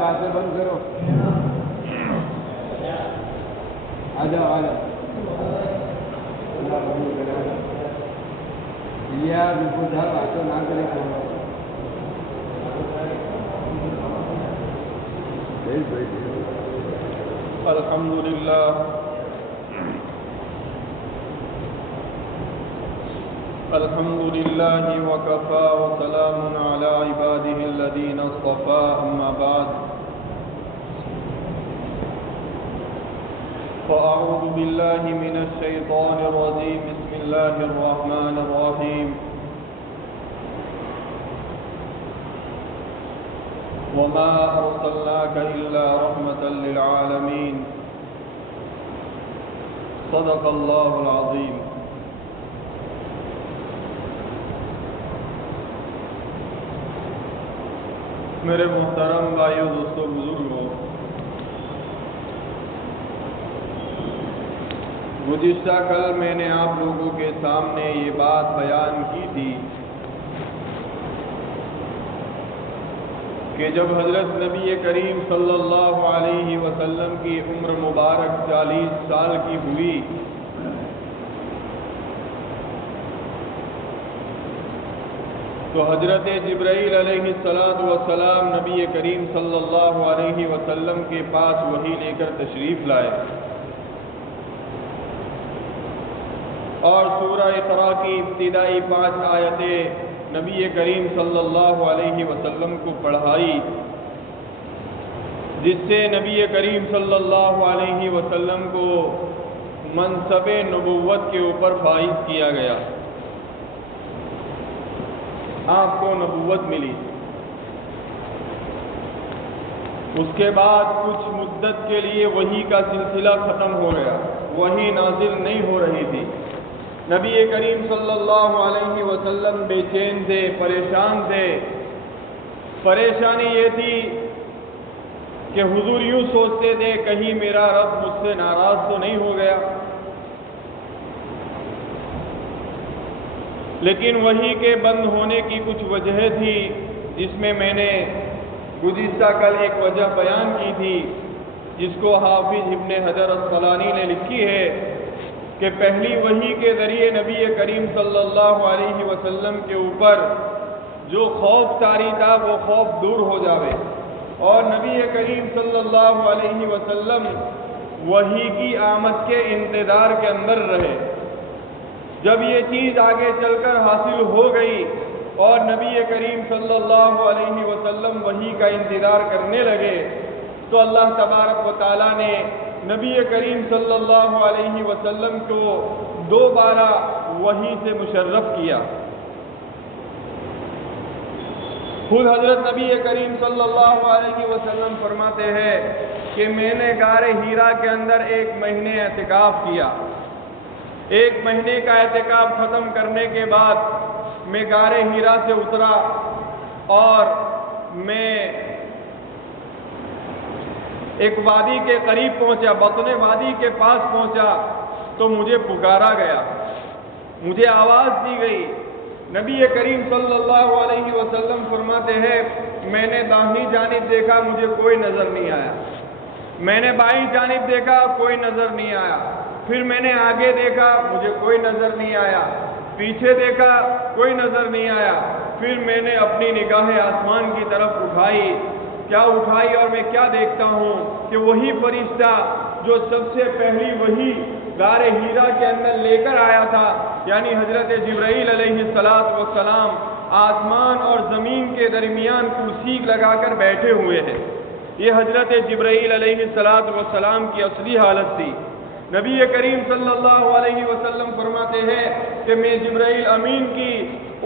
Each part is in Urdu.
باتیں بند کرو. آ جاؤ آ جاؤ. یا بالکل صاحب باتیں نہ کریں. الحمد لله وكفى وسلام على عباده الذين اصطفى أما بعد فأعوذ بالله من الشيطان الرجيم بسم الله الرحمن الرحيم وما أرسلناك إلا رحمة للعالمين صدق الله العظيم. میرے محترم بھائیو دوستو بزرگوں، گزشتہ کل میں نے آپ لوگوں کے سامنے یہ بات بیان کی تھی کہ جب حضرت نبی کریم صلی اللہ علیہ وسلم کی عمر مبارک 40 سال کی ہوئی تو حضرت جبرائیل علیہ السلام نبی کریم صلی اللہ علیہ وسلم کے پاس وحی لے کر تشریف لائے اور سورہ اقرا کی ابتدائی 5 آیتیں نبی کریم صلی اللہ علیہ وسلم کو پڑھائی، جس سے نبی کریم صلی اللہ علیہ وسلم کو منصب نبوت کے اوپر فائز کیا گیا، آپ کو نبوت ملی. اس کے بعد کچھ مدت کے لیے وحی کا سلسلہ ختم ہو گیا، وحی نازل نہیں ہو رہی تھی. نبی کریم صلی اللہ علیہ وسلم بے چین تھے، پریشان تھے. پریشانی یہ تھی کہ حضور یوں سوچتے تھے کہیں میرا رب مجھ سے ناراض تو نہیں ہو گیا. لیکن وحی کے بند ہونے کی کچھ وجہ تھی، جس میں نے گزشتہ کل ایک وجہ بیان کی تھی، جس کو حافظ ابن حجر اسقلانی نے لکھی ہے کہ پہلی وحی کے ذریعے نبی کریم صلی اللہ علیہ وسلم کے اوپر جو خوف طاری تھا وہ خوف دور ہو جاوے اور نبی کریم صلی اللہ علیہ وسلم وحی کی آمد کے انتظار کے اندر رہے. جب یہ چیز آگے چل کر حاصل ہو گئی اور نبی کریم صلی اللہ علیہ وسلم وحی کا انتظار کرنے لگے تو اللہ تبارک و تعالیٰ نے نبی کریم صلی اللہ علیہ وسلم کو دوبارہ وحی سے مشرف کیا. خود حضرت نبی کریم صلی اللہ علیہ وسلم فرماتے ہیں کہ میں نے غار حرا کے اندر 1 مہینے اعتکاف کیا. 1 مہینے کا اعتکاف ختم کرنے کے بعد میں غار حرا سے اترا اور میں ایک وادی کے قریب پہنچا، بطن وادی کے پاس پہنچا تو مجھے پکارا گیا، مجھے آواز دی گئی. نبی کریم صلی اللہ علیہ وسلم فرماتے ہیں میں نے داہنی جانب دیکھا، مجھے کوئی نظر نہیں آیا. میں نے بائیں جانب دیکھا، کوئی نظر نہیں آیا. پھر میں نے آگے دیکھا، مجھے کوئی نظر نہیں آیا. پیچھے دیکھا، کوئی نظر نہیں آیا. پھر میں نے اپنی نگاہ آسمان کی طرف اٹھائی. کیا اٹھائی اور میں کیا دیکھتا ہوں کہ وہی فرشتہ جو سب سے پہلی وحی غار حرا کے اندر لے کر آیا تھا، یعنی حضرت جبرائیل علیہ السلام آسمان اور زمین کے درمیان کرسی لگا کر بیٹھے ہوئے ہیں. یہ حضرت جبرائیل علیہ السلام کی اصلی حالت تھی. نبی کریم صلی اللہ علیہ وسلم فرماتے ہیں کہ میں جبرائیل امین کی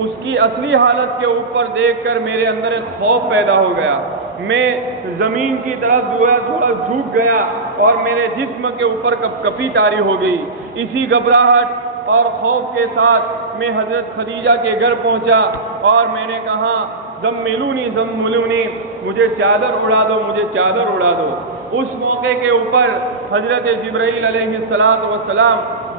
اس کی اصلی حالت کے اوپر دیکھ کر میرے اندر ایک خوف پیدا ہو گیا. میں زمین کی طرف تھوڑا جھک گیا اور میرے جسم کے اوپر کپی طاری ہو گئی. اسی گھبراہٹ اور خوف کے ساتھ میں حضرت خدیجہ کے گھر پہنچا اور میں نے کہا زملونی، مجھے چادر اڑا دو، مجھے چادر اڑا دو. اس موقع کے اوپر حضرت جبرائیل علیہ السلام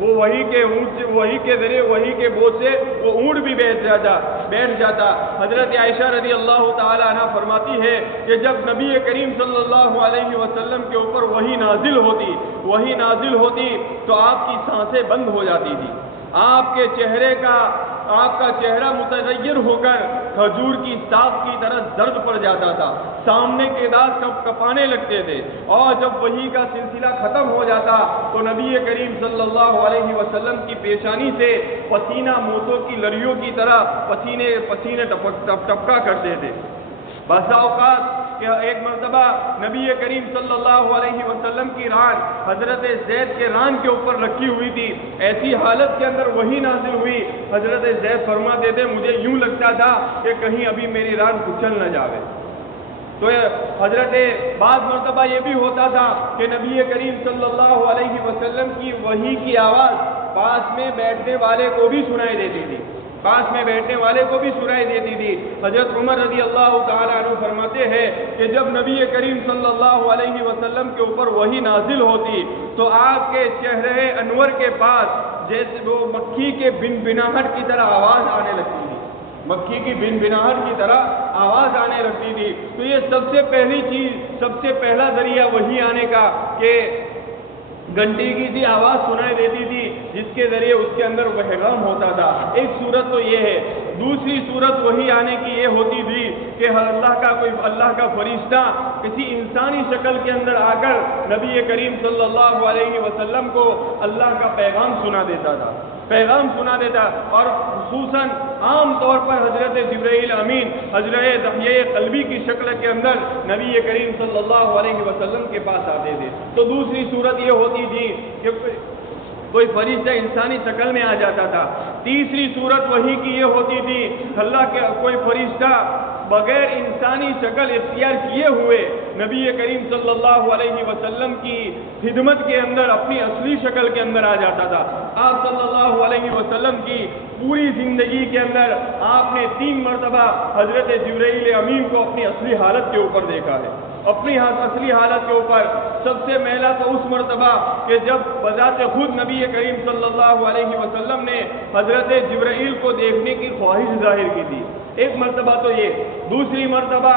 وہ وہی کے ذریعے وہی کے بوجھ سے وہ اونٹ بھی بیٹھ جاتا. حضرت عائشہ رضی اللہ تعالی عنہ فرماتی ہے کہ جب نبی کریم صلی اللہ علیہ وسلم کے اوپر وہی نازل ہوتی تو آپ کی سانسیں بند ہو جاتی تھی. آپ کا چہرہ متغیر ہو کر کھجور کی ساخ کی طرح زرد پڑ جاتا تھا. سامنے کے دانت کپانے لگتے تھے. اور جب وحی کا سلسلہ ختم ہو جاتا تو نبی کریم صلی اللہ علیہ وسلم کی پیشانی سے پسینہ موتوں کی لڑیوں کی طرح پسینے ٹپکا کرتے تھے. بسا اوقات کہ ایک مرتبہ نبی کریم صلی اللہ علیہ وسلم کی ران حضرت زید کے ران کے اوپر رکھی ہوئی تھی. ایسی حالت کے اندر وہی نازل ہوئی. حضرت زید فرماتے تھے مجھے یوں لگتا تھا کہ کہیں ابھی میری ران کچل نہ جاوے. تو حضرت بعض مرتبہ یہ بھی ہوتا تھا کہ نبی کریم صلی اللہ علیہ وسلم کی وحی کی آواز پاس میں بیٹھنے والے کو بھی سنائی دیتی تھی. حضرت عمر رضی اللہ تعالیٰ عنہ فرماتے ہیں کہ جب نبی کریم صلی اللہ علیہ وسلم کے اوپر وحی نازل ہوتی تو آپ کے چہرے انور کے پاس جیسے وہ مکھی کے بنبناہٹ کی طرح آواز آنے لگتی تھی. مکھی کی بنبناہٹ کی طرح آواز آنے لگتی تھی. تو یہ سب سے پہلی چیز، سب سے پہلا ذریعہ وحی آنے کا کہ گھنٹی کی سی آواز سنائی دیتی تھی جس کے ذریعے اس کے اندر پیغام ہوتا تھا. ایک صورت تو یہ ہے. دوسری صورت وہی آنے کی یہ ہوتی تھی کہ اللہ کا فرشتہ کسی انسانی شکل کے اندر آ کر نبی کریم صلی اللہ علیہ وسلم کو اللہ کا پیغام سنا دیتا. اور خصوصاً عام طور پر حضرت جبرائیل امین حضرت دحیہ قلبی کی شکل کے اندر نبی کریم صلی اللہ علیہ وسلم کے پاس آتے تھے. تو دوسری صورت یہ ہوتی تھی کہ کوئی فرشتہ انسانی شکل میں آ جاتا تھا. تیسری صورت وہی کی یہ ہوتی تھی اللہ کے کوئی فرشتہ بغیر انسانی شکل اختیار کیے ہوئے نبی کریم صلی اللہ علیہ وسلم کی خدمت کے اندر اپنی اصلی شکل کے اندر آ جاتا تھا. آپ صلی اللہ علیہ وسلم کی پوری زندگی کے اندر آپ نے 3 مرتبہ حضرت جبرائیل امین کو اپنی اصلی حالت کے اوپر دیکھا ہے. اپنی اصلی حالت کے اوپر سب سے پہلا تو اس مرتبہ کہ جب بذات خود نبی کریم صلی اللہ علیہ وسلم نے حضرت جبرائیل کو دیکھنے کی خواہش ظاہر کی تھی. ایک مرتبہ تو یہ. دوسری مرتبہ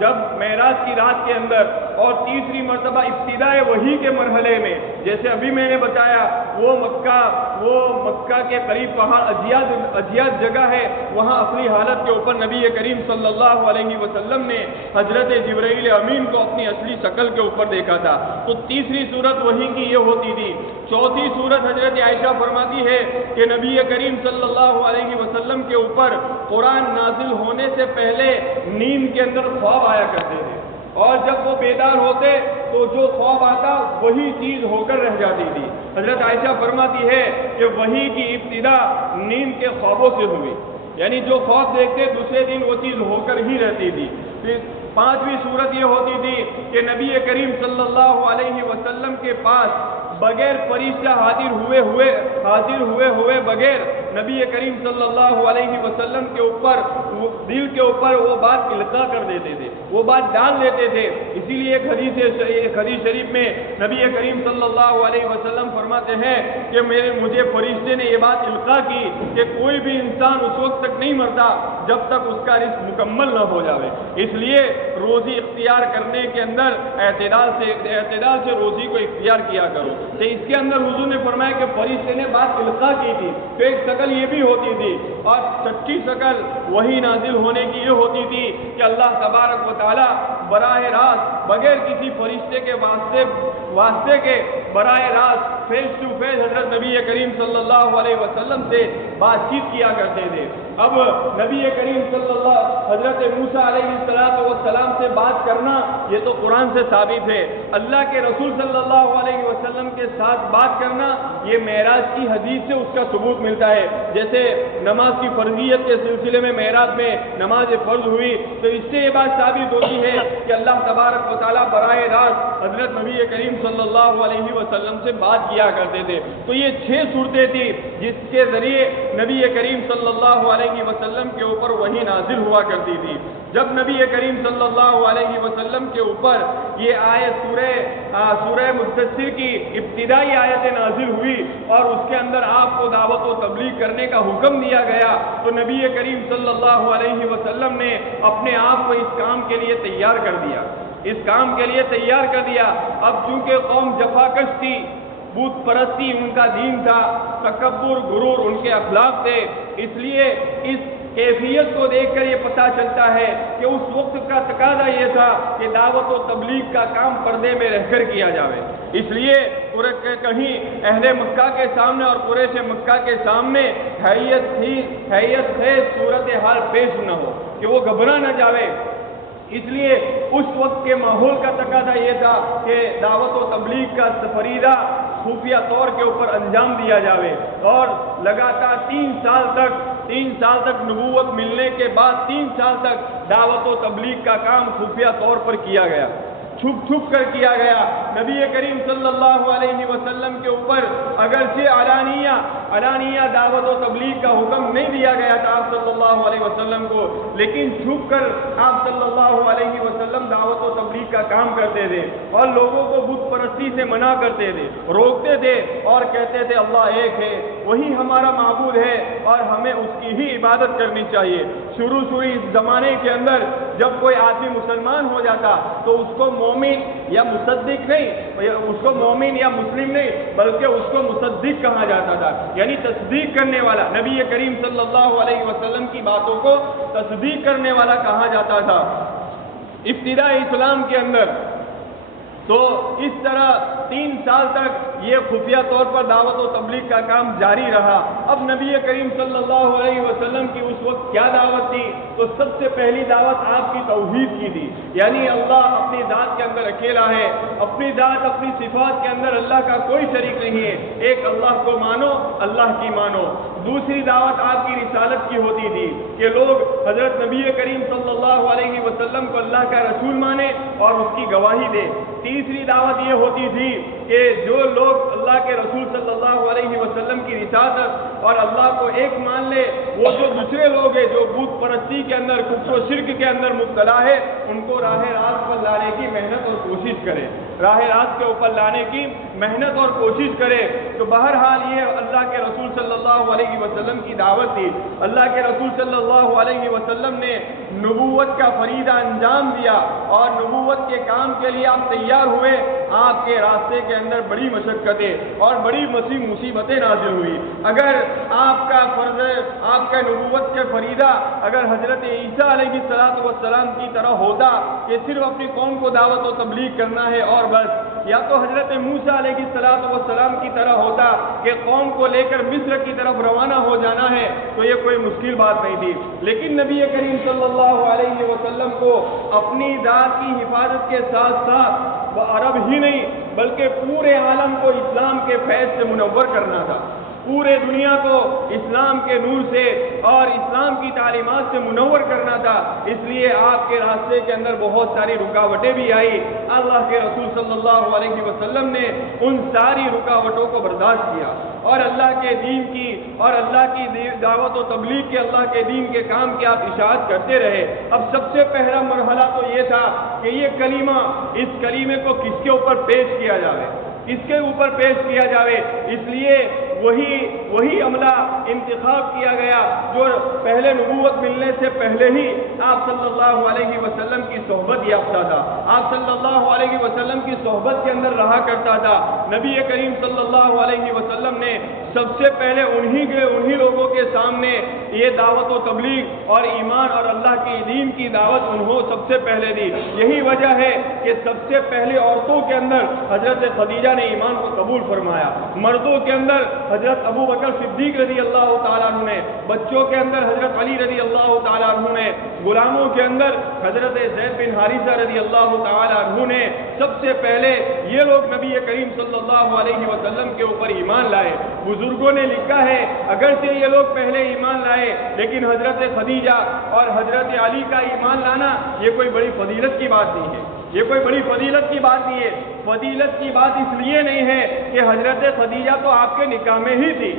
جب معراج کی رات کے اندر، اور تیسری مرتبہ ابتدائے وحی کے مرحلے میں، جیسے ابھی میں نے بتایا وہ مکہ کے قریب پہاڑ اجیاد جگہ ہے، وہاں اپنی حالت کے اوپر نبی کریم صلی اللہ علیہ وسلم نے حضرت جبرائیل امین کو اپنی اصلی شکل کے اوپر دیکھا تھا. تو تیسری صورت وحی کی یہ ہوتی تھی. چوتھی صورت حضرت عائشہ فرماتی ہے کہ نبی کریم صلی اللہ علیہ وسلم کے اوپر قرآن نازل ہونے سے پہلے نیند کے اندر خواب آیا کرتے تھے، اور جب وہ بیدار ہوتے تو جو خواب آتا وہی چیز ہو کر رہ جاتی تھی. حضرت عائشہ فرماتی ہے کہ وحی کی ابتدا نیند کے خوابوں سے ہوئی، یعنی جو خواب دیکھتے دوسرے دن وہ چیز ہو کر ہی رہتی تھی. پھر 5ویں صورت یہ ہوتی تھی کہ نبی کریم صلی اللہ علیہ وسلم کے پاس بغیر فرشتہ حاضر ہوئے بغیر نبی کریم صلی اللہ علیہ وسلم کے اوپر دل کے اوپر وہ بات القاء کر دیتے تھے، وہ بات ڈال دیتے تھے. اسی لیے ایک حدیث شریف میں نبی کریم صلی اللہ علیہ وسلم فرماتے ہیں کہ مجھے فرشتے نے یہ بات القاء کی کہ کوئی بھی انسان اس وقت تک نہیں مرتا جب تک اس کا رزق مکمل نہ ہو جائے. اس لیے روزی اختیار کرنے کے اندر اعتدال سے روزی کو اختیار کیا کرو. تو اس کے اندر حضور نے فرمایا کہ فرشتے نے بات القاء کی تھی. تو ایک شکل یہ بھی ہوتی تھی، اور سچی شکل وہی نازل ہونے کی یہ ہوتی تھی کہ اللہ تبارک و تعالی براہ راست بغیر کسی فرشتے کے واسطے کے براہ راست فیس ٹو فیس حضرت نبی کریم صلی اللہ علیہ وسلم سے بات چیت کیا کرتے تھے. اب نبی کریم صلی اللہ حضرت موسیٰ علیہ السلام سے بات کرنا یہ تو قرآن سے ثابت ہے. اللہ کے رسول صلی اللہ علیہ وسلم کے ساتھ بات کرنا یہ معراج کی حدیث سے اس کا ثبوت ملتا ہے. جیسے نماز کی فرضیت کے سلسلے میں معراج میں نماز فرض ہوئی تو اس سے یہ بات ثابت ہوتی ہے کہ اللہ تبارک و تعالیٰ براہ راست حضرت نبی کریم صلی اللہ علیہ وسلم سے بات کیا کرتے تھے. تو یہ 6 صورتیں تھی جس کے ذریعے نبی کریم صلی اللہ علیہ علیہ وسلم کے اوپر وحی نازل ہوا کرتی تھی۔ جب نبی کریم صلی اللہ علیہ وسلم کے اوپر یہ آیت سورہ مدثر کی ابتدائی آیت نازل ہوئی اور اس کے اندر آپ کو دعوت و تبلیغ کرنے کا حکم دیا گیا، تو نبی کریم صلی اللہ علیہ وسلم نے اپنے آپ کو اس کام کے لیے تیار کر دیا، اس کام کے لیے تیار کر دیا۔ اب چونکہ قوم جفاکش تھی، بت پرستی ان کا دین تھا، تکبر غرور ان کے اخلاق تھے، اس لیے اس کیفیت کو دیکھ کر یہ پتہ چلتا ہے کہ اس وقت کا تقاضا یہ تھا کہ دعوت و تبلیغ کا کام پردے میں رہ کر کیا جاوے۔ اس لیے کہیں اہل مکہ کے سامنے اور قریش مکہ کے سامنے حیثیت خیز صورتحال پیش نہ ہو کہ وہ گھبرا نہ جاوے۔ اس لیے اس وقت کے ماحول کا تقاضا یہ تھا کہ دعوت و تبلیغ کا فریضہ خفیہ طور کے اوپر انجام دیا جاوے، اور لگاتار 3 سال تک نبوت ملنے کے بعد 3 سال تک دعوت و تبلیغ کا کام خفیہ طور پر کیا گیا، چھپ کر کیا گیا۔ نبی کریم صلی اللہ علیہ وسلم کے اوپر اگرچہ علانیہ دعوت و تبلیغ کا حکم نہیں دیا گیا تھا آپ صلی اللہ علیہ وسلم کو، لیکن چھپ کر آپ صلی اللہ علیہ وسلم دعوت و تبلیغ کا کام کرتے تھے اور لوگوں کو بت پرستی سے منع کرتے تھے، روکتے تھے اور کہتے تھے اللہ ایک ہے، وہی ہمارا معبود ہے اور ہمیں اس کی ہی عبادت کرنی چاہیے۔ شروع اس زمانے کے اندر جب کوئی آدمی مسلمان ہو جاتا تو اس کو مومن یا مصدق نہیں، اس کو مومن یا مسلم نہیں بلکہ اس کو مصدق کہا جاتا تھا، یعنی تصدیق کرنے والا۔ نبی کریم صلی اللہ علیہ وسلم کی باتوں کو تصدیق کرنے والا کہا جاتا تھا ابتدائی اسلام کے اندر۔ تو اس طرح 3 سال تک یہ خفیہ طور پر دعوت و تبلیغ کا کام جاری رہا۔ اب نبی کریم صلی اللہ علیہ وسلم کی اس وقت کیا دعوت تھی؟ تو سب سے پہلی دعوت آپ کی توحید کی تھی، یعنی اللہ اپنی ذات کے اندر اکیلا ہے، اپنی ذات اپنی صفات کے اندر اللہ کا کوئی شریک نہیں ہے، ایک اللہ کو مانو، اللہ کی مانو۔ دوسری دعوت آپ کی رسالت کی ہوتی تھی کہ لوگ حضرت نبی کریم صلی اللہ علیہ وسلم کو اللہ کا رسول مانے اور اس کی گواہی دے۔ تیسری دعوت یہ ہوتی تھی کہ جو لوگ اللہ کے رسول صلی اللہ علیہ وسلم کی رسالت اور اللہ کو ایک مان لے، وہ جو دوسرے لوگ ہیں جو بت پرستی کے اندر کفر و شرک کے اندر مبتلا ہے، ان کو راہ راست پر لانے کی محنت اور کوشش کرے، راہ راست کے اوپر لانے کی محنت اور کوشش کرے۔ تو بہرحال یہ اللہ کے رسول صلی اللہ علیہ وسلم کی دعوت تھی۔ اللہ کے رسول صلی اللہ علیہ وسلم نے نبوت کا فریضہ انجام دیا اور نبوت کے کام کے لیے آپ تیار ہوئے۔ آپ کے راستے کے اندر بڑی مشقتیں اور بڑی مصیبتیں نازل ہوئی۔ اگر آپ کا فرض، آپ کا نبوت کے فریضہ اگر حضرت عیسیٰ علیہ السلام کی طرح ہوتا کہ صرف اپنی قوم کو دعوت و تبلیغ کرنا ہے اور بس، یا تو حضرت موسیٰ علیہ السلام کی طرح ہوتا کہ قوم کو لے کر مصر کی طرف روانہ ہو جانا ہے، تو یہ کوئی مشکل بات نہیں تھی۔ لیکن نبی کریم صلی اللہ علیہ وسلم کو اپنی ذات کی حفاظت کے ساتھ ساتھ وہ عرب ہی نہیں بلکہ پورے عالم کو اسلام کے فیض سے منور کرنا تھا، پورے دنیا کو اسلام کے نور سے اور اسلام کی تعلیمات سے منور کرنا تھا۔ اس لیے آپ کے راستے کے اندر بہت ساری رکاوٹیں بھی آئی۔ اللہ کے رسول صلی اللہ علیہ وسلم نے ان ساری رکاوٹوں کو برداشت کیا اور اللہ کے دین کی اور اللہ کی دعوت و تبلیغ کے، اللہ کے دین کے کام کی آپ اشاعت کرتے رہے۔ اب سب سے پہلا مرحلہ تو یہ تھا کہ یہ کلمہ، اس کلمے کو کس کے اوپر پیش کیا جائے، کس کے اوپر پیش کیا جائے۔ اس لیے وہی عملہ انتخاب کیا گیا جو پہلے نبوت ملنے سے پہلے ہی آپ صلی اللہ علیہ وسلم کی صحبت یافتہ تھا، آپ صلی اللہ علیہ وسلم کی صحبت کے اندر رہا کرتا تھا۔ نبی کریم صلی اللہ علیہ وسلم نے سب سے پہلے انہی لوگوں کے سامنے یہ دعوت و تبلیغ اور ایمان اور اللہ کی دین کی دعوت سب سے پہلے دی۔ یہی وجہ ہے کہ سب سے پہلے عورتوں کے اندر حضرت خدیجہ نے ایمان کو قبول فرمایا، مردوں کے اندر حضرت ابو بکر صدیق رضی اللہ تعالیٰ عنہ نے، بچوں کے اندر حضرت علی رضی اللہ تعالیٰ عنہ نے، غلاموں کے اندر حضرت زید بن حارثہ رضی اللہ تعالیٰ عنہ نے، سب سے پہلے یہ لوگ نبی کریم صلی اللہ علیہ وسلم کے اوپر ایمان لائے۔ بزرگوں نے لکھا ہے اگرچہ یہ لوگ پہلے ایمان لائے لیکن حضرت خدیجہ اور حضرت علی کا ایمان لانا یہ کوئی بڑی فضیلت کی بات نہیں ہے، یہ کوئی بڑی فضیلت کی بات نہیں ہے۔ فضیلت کی بات اس لیے نہیں ہے کہ حضرت خدیجہ تو آپ کے نکاح میں ہی تھی،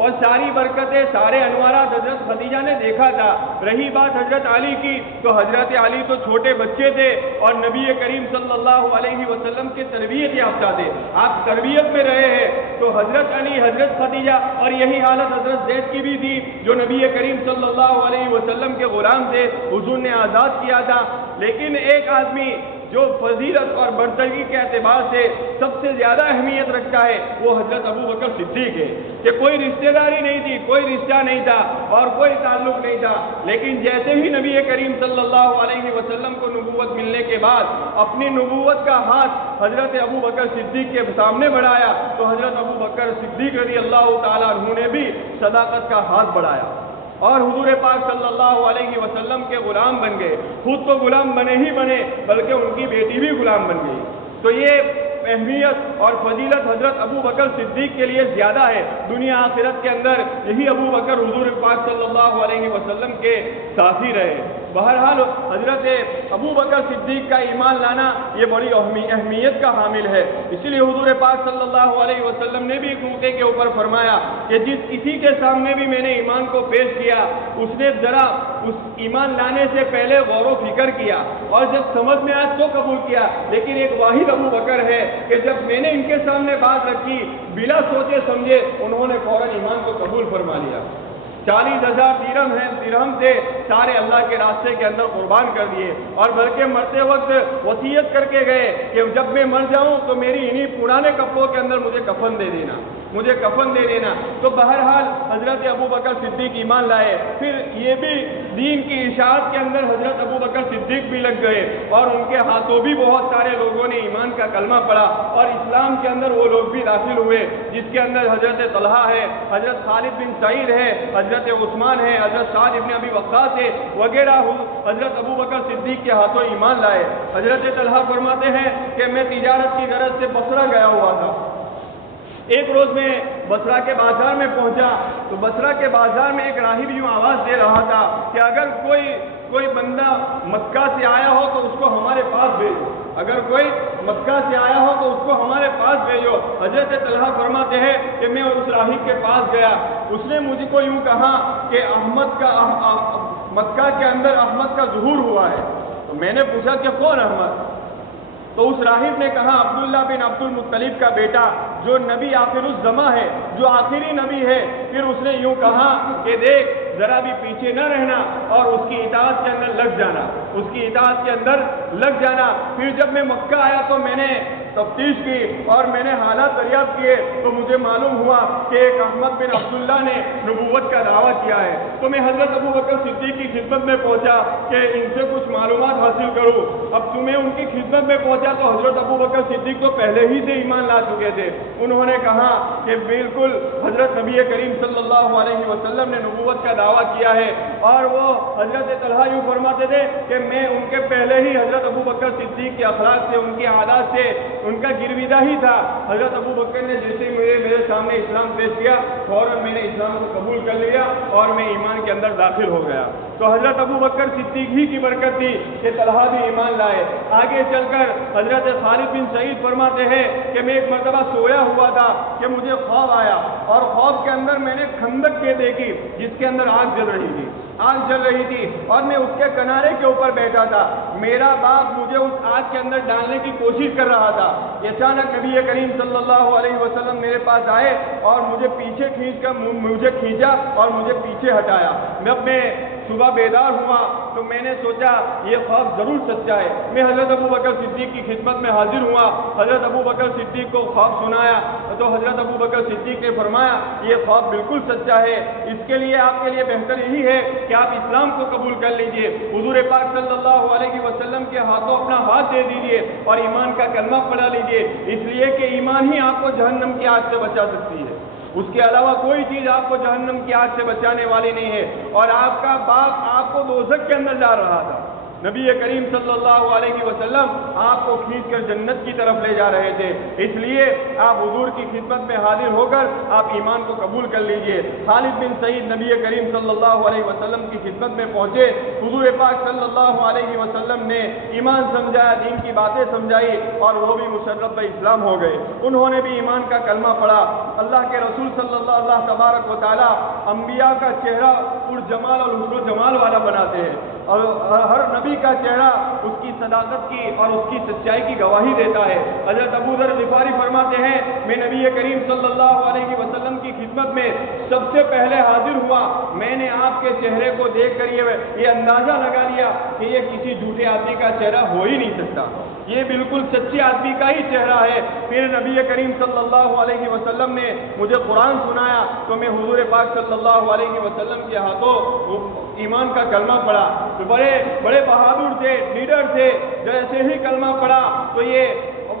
اور ساری برکتیں سارے انوارات حضرت خدیجہ نے دیکھا تھا۔ رہی بات حضرت علی کی تو حضرت علی تو چھوٹے بچے تھے اور نبی کریم صلی اللہ علیہ وسلم کے تربیت یافتہ تھے، آپ تربیت میں رہے ہیں۔ تو حضرت علی، حضرت خدیجہ، اور یہی حالت حضرت زید کی بھی تھی جو نبی کریم صلی اللہ علیہ وسلم کے غلام تھے، حضور نے آزاد کیا تھا۔ لیکن ایک آدمی جو فضیلت اور برتری کے اعتبار سے سب سے زیادہ اہمیت رکھتا ہے وہ حضرت ابو بکر صدیق ہے، کہ کوئی رشتہ داری نہیں تھی، کوئی رشتہ نہیں تھا اور کوئی تعلق نہیں تھا، لیکن جیسے ہی نبی کریم صلی اللہ علیہ وسلم کو نبوت ملنے کے بعد اپنی نبوت کا ہاتھ حضرت ابو بکر صدیق کے سامنے بڑھایا تو حضرت ابو بکر صدیق رضی اللہ تعالیٰ عنہ نے بھی صداقت کا ہاتھ بڑھایا اور حضور پاک صلی اللہ علیہ وسلم کے غلام بن گئے۔ خود تو غلام بنے ہی بنے بلکہ ان کی بیٹی بھی غلام بن گئی۔ تو یہ اہمیت اور فضیلت حضرت ابو بکر صدیق کے لیے زیادہ ہے، دنیا آخرت کے اندر یہی ابو بکر حضور پاک صلی اللہ علیہ وسلم کے ساتھی رہے۔ بہرحال حضرت ابو بکر صدیق کا ایمان لانا یہ بڑی اہمیت کا حامل ہے، اسی لیے حضور پاک صلی اللہ علیہ وسلم نے بھی ایک موقع کے اوپر فرمایا کہ جس کسی کے سامنے بھی میں نے ایمان کو پیش کیا اس نے ذرا اس ایمان لانے سے پہلے غور و فکر کیا اور جب سمجھ میں آیا تو قبول کیا، لیکن ایک واحد ابو بکر ہے کہ جب میں نے ان کے سامنے بات رکھی بلا سوچے سمجھے انہوں نے فوراً ایمان کو قبول فرما لیا۔ 40,000 درہم سے سارے اللہ کے راستے کے اندر قربان کر دیے اور بلکہ مرتے وقت وصیت کر کے گئے کہ جب میں مر جاؤں تو میری انہی پرانے کپڑوں کے اندر مجھے کفن دے دینا، مجھے کفن دے دینا۔ تو بہرحال حضرت ابو بکر صدیق ایمان لائے، پھر یہ بھی دین کی اشاعت کے اندر حضرت ابو بکر صدیق بھی لگ گئے اور ان کے ہاتھوں بھی بہت سارے لوگوں نے ایمان کا کلمہ پڑھا اور اسلام کے اندر وہ لوگ بھی داخل ہوئے جس کے اندر حضرت طلحہ ہے، حضرت خالد بن سعید ہے، حضرت عثمان ہے، حضرت سعد ابن ابی وقاص ہے وغیرہ حضرت ابو بکر صدیق کے ہاتھوں ایمان لائے۔ حضرت طلحہ فرماتے ہیں کہ میں تجارت کی غرض سے بصرہ گیا ہوا تھا، ایک روز میں بصرہ کے بازار میں پہنچا تو بصرہ کے بازار میں ایک راہب یوں آواز دے رہا تھا کہ اگر کوئی بندہ مکہ سے آیا ہو تو اس کو ہمارے پاس بھیجو، اگر کوئی مکہ سے آیا ہو تو اس کو ہمارے پاس بھیجو۔ حضرت طلحہ فرماتے ہیں کہ میں اس راہب کے پاس گیا، اس نے مجھ کو یوں کہا کہ مکہ کے اندر احمد کا ظہور ہوا ہے۔ تو میں نے پوچھا کہ کون احمد؟ تو اس راہب نے کہا عبداللہ بن عبد المطلب کا بیٹا جو نبی آخر الزماں ہے، جو آخری نبی ہے۔ پھر اس نے یوں کہا کہ دیکھ ذرا بھی پیچھے نہ رہنا اور اس کی اطاعت کے اندر لگ جانا، اس کی اطاعت کے اندر لگ جانا۔ پھر جب میں مکہ آیا تو میں نے تفتیش کی اور میں نے حالات دریافت کیے تو مجھے معلوم ہوا کہ ایک احمد بن عبداللہ نے نبوت کا دعویٰ کیا ہے۔ تو میں حضرت ابو بکر صدیق کی خدمت میں پہنچا کہ ان سے کچھ معلومات حاصل کروں۔ اب تمہیں ان کی خدمت میں پہنچا تو حضرت ابو بکر صدیق تو پہلے ہی سے ایمان لا چکے تھے۔ انہوں نے کہا کہ بالکل حضرت نبی کریم صلی اللہ علیہ وسلم نے نبوت کا دعویٰ کیا ہے، اور وہ حضرت طلحہ یوں فرماتے تھے کہ میں ان کے پہلے ہی حضرت ابو بکر صدیق کے اخلاق سے، ان کی عادات سے ان کا گرویدہ ہی تھا۔ حضرت ابو بکر نے جیسے میرے سامنے اسلام پیش کیا فوراً میں نے اسلام کو قبول کر لیا اور میں ایمان کے اندر داخل ہو گیا۔ تو حضرت ابو بکر صدیق ہی کی برکت تھی کہ طلحہ بھی ایمان لائے۔ آگے چل کر حضرت خالد بن سعید فرماتے ہیں کہ میں ایک مرتبہ سویا ہوا تھا کہ مجھے خواب آیا اور خواب کے اندر میں نے خندق کے دیکھی جس کے اندر آگ جل رہی تھی، آگ جل رہی تھی اور میں اس کے کنارے کے اوپر بیٹھا تھا۔ میرا باپ مجھے اس آگ کے اندر ڈالنے کی کوشش کر رہا تھا۔ اچانک نبی کریم صلی اللہ علیہ وسلم میرے پاس آئے اور مجھے پیچھے کھینچا اور مجھے پیچھے ہٹایا۔ جب میں صبح بیدار ہوا تو میں نے سوچا یہ خواب ضرور سچا ہے۔ میں حضرت ابو بکر صدیق کی خدمت میں حاضر ہوا، حضرت ابو بکر صدیق کو خواب سنایا تو حضرت ابو بکر صدیق نے فرمایا یہ خواب بالکل سچا ہے، اس کے لیے آپ کے لیے بہتر یہی ہے کہ آپ اسلام کو قبول کر لیجئے، حضور پاک صلی اللہ علیہ وسلم کے ہاتھوں اپنا ہاتھ دے دیجئے اور ایمان کا کلمہ پڑھا لیجئے، اس لیے کہ ایمان ہی آپ کو جہنم کی آگ سے بچا سکتی ہے، اس کے علاوہ کوئی چیز آپ کو جہنم کی آگ سے بچانے والی نہیں ہے۔ اور آپ کا باپ آپ کو دوزخ کے اندر ڈال رہا تھا، نبی کریم صلی اللہ علیہ وسلم آپ کو کھینچ کر جنت کی طرف لے جا رہے تھے، اس لیے آپ حضور کی خدمت میں حاضر ہو کر آپ ایمان کو قبول کر لیجئے۔ خالد بن سعید نبی کریم صلی اللہ علیہ وسلم کی خدمت میں پہنچے، حضور پاک صلی اللہ علیہ وسلم نے ایمان سمجھایا، دین کی باتیں سمجھائی اور وہ بھی مشرف اسلام ہو گئے۔ انہوں نے بھی ایمان کا کلمہ پڑھا۔ اللہ کے رسول صلی اللہ تبارک و تعالی انبیاء کا چہرہ جمال اور حسن و جمال والا بناتے ہیں، اور ہر نبی کا چہرہ اس کی صداقت کی اور اس کی سچائی کی گواہی دیتا ہے۔ حضرت ابو ذر غفاری فرماتے ہیں میں نبی کریم صلی اللہ علیہ وسلم کی خدمت میں سب سے پہلے حاضر ہوا، میں نے آپ کے چہرے کو دیکھ کر یہ اندازہ لگا لیا کہ یہ کسی جھوٹے آدمی کا چہرہ ہو ہی نہیں سکتا، یہ بالکل سچے آدمی کا ہی چہرہ ہے۔ پھر نبی کریم صلی اللہ علیہ وسلم نے مجھے قرآن سنایا تو میں حضور پاک صلی اللہ علیہ وسلم کے ہاتھوں ایمان کا کلمہ پڑھا۔ تو بڑے بڑے بہادر تھے، لیڈر تھے، جیسے ہی کلمہ پڑھا تو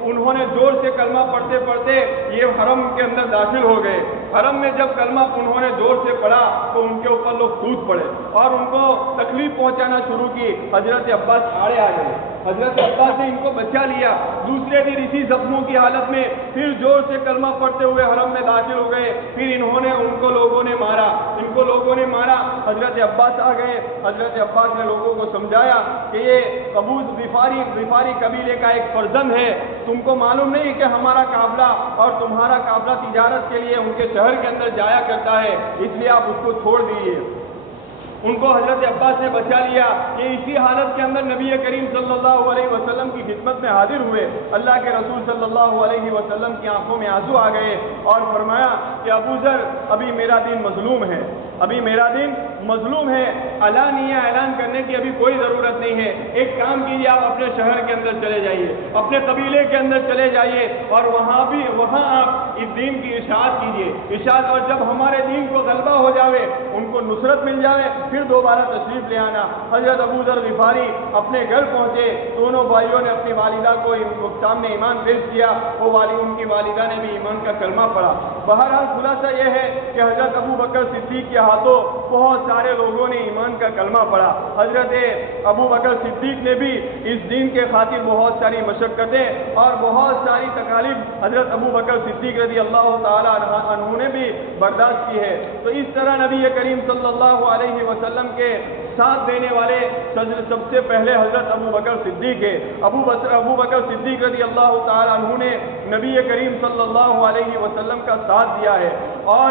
انہوں نے زور سے کلمہ پڑھتے پڑھتے یہ حرم کے اندر داخل ہو گئے۔ حرم میں جب کلمہ انہوں نے زور سے پڑھا تو ان کے اوپر لوگ کود پڑے اور ان کو تکلیف پہنچانا شروع کی۔ حضرت عباس آڑے آ گئے، حضرت عباس نے ان کو بچا لیا۔ دوسرے دن اسی زخموں کی حالت میں پھر زور سے کلمہ پڑھتے ہوئے حرم میں داخل ہو گئے، پھر ان کو لوگوں نے مارا۔ حضرت عباس آ گئے، حضرت عباس نے لوگوں کو سمجھایا کہ یہ ابو غفاری قبیلے کا ایک فرزند ہے، تم کو معلوم نہیں کہ ہمارا قافلہ اور تمہارا قافلہ تجارت کے لیے ان کے شہر کے اندر جایا کرتا ہے، اس لیے آپ اس کو چھوڑ دیجیے۔ ان کو حضرت عباس نے بچا لیا کہ اسی حالت کے اندر نبی کریم صلی اللہ علیہ وسلم کی خدمت میں حاضر ہوئے۔ اللہ کے رسول صلی اللہ علیہ وسلم کی آنکھوں میں آنسو آ گئے اور فرمایا کہ ابو ذر ابھی میرا دین مظلوم ہے، علانیہ اعلان کرنے کی ابھی کوئی ضرورت نہیں ہے، ایک کام کیجیے، آپ اپنے شہر کے اندر چلے جائیے، اپنے قبیلے کے اندر چلے جائیے اور وہاں آپ اس دین کی اشاعت کیجیے، اور جب ہمارے دین کو غلبہ ہو جاوے، ان کو نصرت مل جاوے، پھر دوبارہ تشریف لے آنا۔ حضرت ابو ذر غفاری اپنے گھر پہنچے، دونوں بھائیوں نے اپنی والدہ کو سامنے ایمان پیش کیا، ان کی والدہ نے بھی ایمان کا کلمہ پڑھا۔ بہرحال خلاصہ یہ ہے کہ حضرت ابو بکر صدیق کے ہاتھوں بہت سارے لوگوں نے ایمان کا کلمہ پڑھا۔ حضرت ابو بکر صدیق نے بھی اس دین کے خاطر بہت ساری مشقتیں اور بہت ساری تکالیف حضرت ابو بکر صدیق رضی اللہ تعالی عنہ نے بھی برداشت کی ہے۔ تو اس طرح نبی کریم صلی اللہ علیہ وسلم کے ساتھ دینے والے سب سے پہلے حضرت ابو بکر صدیق ہے۔ ابو بکر صدیق رضی اللہ تعالی عنہ نے نبی کریم صلی اللہ علیہ وسلم کا ساتھ دیا ہے، اور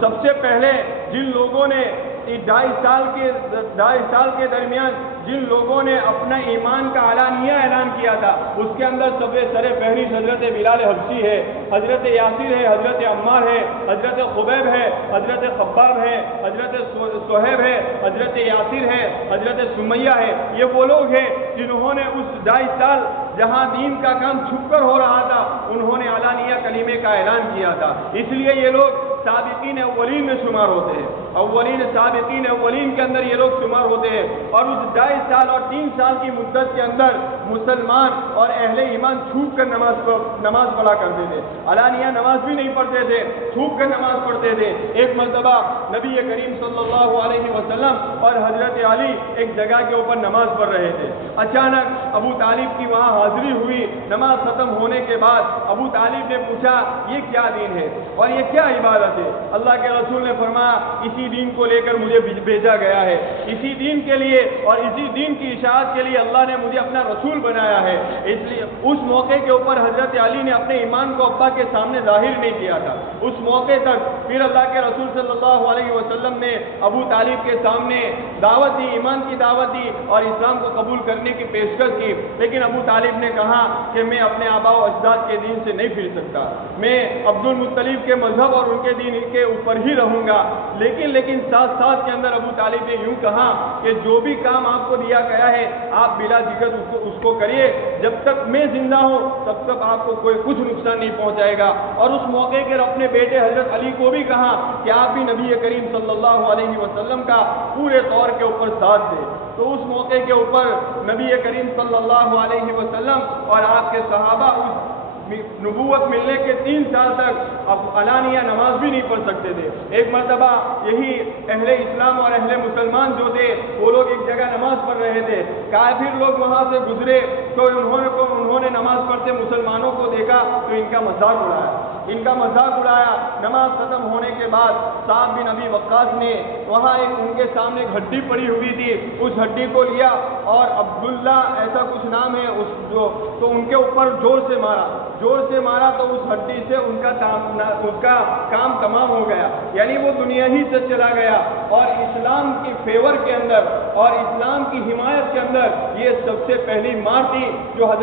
سب سے پہلے جن لوگوں نے 2.5 سال کے درمیان جن لوگوں نے اپنا ایمان کا علانیہ اعلان کیا تھا، اس کے اندر سب سر فہرست حضرت بلال حبشی ہے، حضرت یاسر ہے، حضرت عمار ہے، حضرت خبیب ہے، حضرت خباب ہے، حضرت صہیب ہے، حضرت یاسر ہے، حضرت سمیہ ہے۔ یہ وہ لوگ ہیں جنہوں نے اس 2.5 سال جہاں دین کا کام چھپ کر ہو رہا تھا، انہوں نے علانیہ کلمے کا اعلان کیا تھا، اس لیے یہ لوگ سابقین اولین میں شمار ہوتے ہیں، سابقین اولین کے اندر یہ لوگ شمار ہوتے ہیں۔ اور اس 2.5 سال اور 3 سال کی مدت کے اندر مسلمان اور اہل ایمان چھپ کر نماز پڑھا کرتے تھے، علانیہ نماز بھی نہیں پڑھتے تھے، چھپ کر نماز پڑھتے تھے۔ ایک مرتبہ نبی کریم صلی اللہ علیہ وسلم اور حضرت علی ایک جگہ کے اوپر نماز پڑھ رہے تھے، اچانک ابو طالب کی وہاں حاضری ہوئی۔ نماز ختم ہونے کے بعد ابو طالب نے پوچھا یہ کیا دین ہے اور یہ کیا عبادت ہے؟ اللہ کے رسول نے فرمایا اسی دین کو لے کر مجھے بھیجا گیا ہے، اسی دین کے لیے اور اسی دین کی اشاعت کے لیے اللہ نے مجھے اپنا رسول بنایا ہے۔ اس لیے اس موقع کے اوپر حضرت علی نے اپنے ایمان کو ابا کے سامنے ظاہر نہیں کیا تھا۔ اس موقع تک پھر اللہ کے رسول صلی اللہ علیہ وسلم نے ابو طالب کے سامنے دعوت دی، ایمان کی دعوت دی اور اسلام کو قبول کرنے کی پیشکش کی، لیکن ابو طالب نے کہا کہ میں اپنے آبا و اجداد کے دین سے نہیں پھر سکتا، میں عبد المطلب کے مذہب اور ان کے دین کے اوپر ہی رہوں گا۔ لیکن ساتھ کے اندر ابو طالب نے یوں کہا کہ جو بھی کام آپ کو دیا گیا ہے آپ بلا جھجک اس کو کریے، جب تک میں زندہ ہوں تب تک آپ کو کوئی کچھ نقصان نہیں پہنچائے گا۔ اور اس موقع کے اپنے بیٹے حضرت علی کو بھی کہا کہ آپ بھی نبی کریم صلی اللہ علیہ وسلم کا پورے طور کے اوپر ساتھ دیں۔ تو اس موقع کے اوپر نبی کریم صلی اللہ علیہ وسلم اور آپ کے صحابہ اس نبوت ملنے کے 3 سال تک اب علانیہ نماز بھی نہیں پڑھ سکتے تھے۔ ایک مرتبہ یہی اہل اسلام اور اہل مسلمان جو تھے وہ لوگ ایک جگہ نماز پڑھ رہے تھے، کافر لوگ وہاں سے گزرے تو انہوں نے نماز پڑھتے مسلمانوں کو دیکھا تو ان کا مذاق اڑایا۔ نماز ختم ہونے کے بعد صاحب بن ابی وقاص نے وہاں ان کے سامنے ایک ہڈی پڑی ہوئی تھی، اس ہڈی کو لیا اور عبداللہ ایسا کچھ نام ہے تو ان کے اوپر زور سے مارا تو اس ہڈی سے ان کا کام تمام ہو گیا، یعنی وہ دنیا ہی سے چلا گیا۔ اور اسلام کی فیور کے اندر اور اسلام کی حمایت کے اندر یہ سب سے پہلی مار تھی جو حضرت